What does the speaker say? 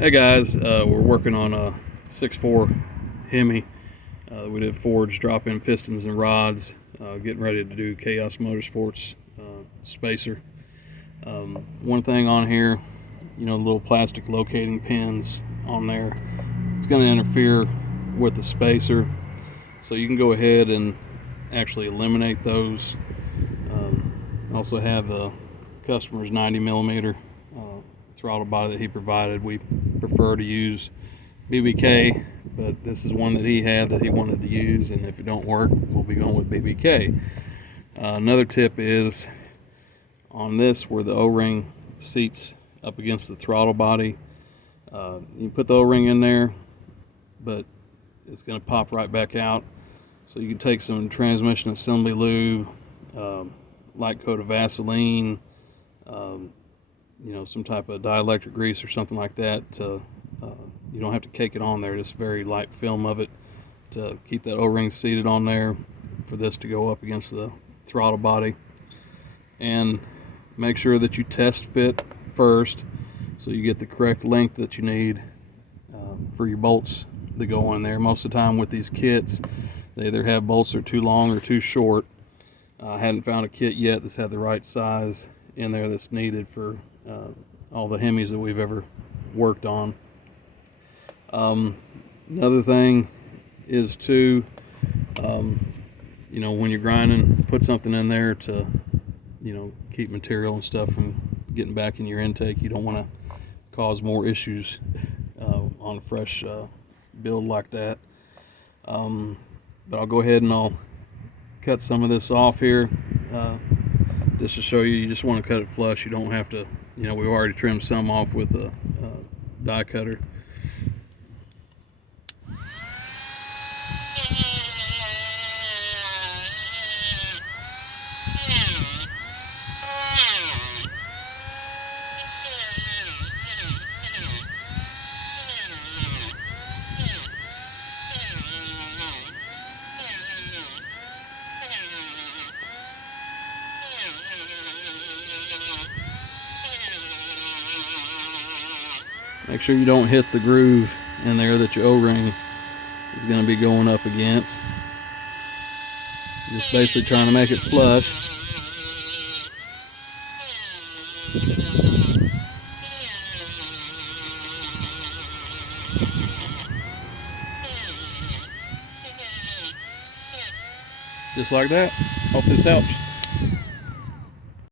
Hey guys, we're working on a 6.4 Hemi. We did forge, drop-in pistons and rods, getting ready to do Khaos Motorsports spacer. One thing on here, the little plastic locating pins on there, it's going to interfere with the spacer, so you can go ahead and actually eliminate those. Also have the customer's 90mm throttle body that he provided. We prefer to use 𝐵𝐵𝐾, but this is one that he had that he wanted to use, and if it don't work, we'll be going with 𝐵𝐵𝐾. Another tip is on this, where the O-ring seats up against the throttle body, you put the O-ring in there, but it's going to pop right back out. So you can take some transmission assembly lube, light coat of Vaseline, some type of dielectric grease or something like that. You don't have to cake it on there, just very light film of it to keep that O-ring seated on there for this to go up against the throttle body. And make sure that you test fit first so you get the correct length that you need for your bolts that go in there. Most of the time with these kits, they either have bolts that are too long or too short. I hadn't found a kit yet that's had the right size in there that's needed for all the Hemis that we've ever worked on. Another thing is to, when you're grinding, put something in there to, keep material and stuff from getting back in your intake. You don't want to cause more issues on a fresh build like that. But I'll go ahead and I'll cut some of this off here just to show you. You just want to cut it flush. You don't have to, we've already trimmed some off with a die cutter. Make sure you don't hit the groove in there that your O-ring is going to be going up against. Just basically trying to make it flush. Just like that. Hope this helps.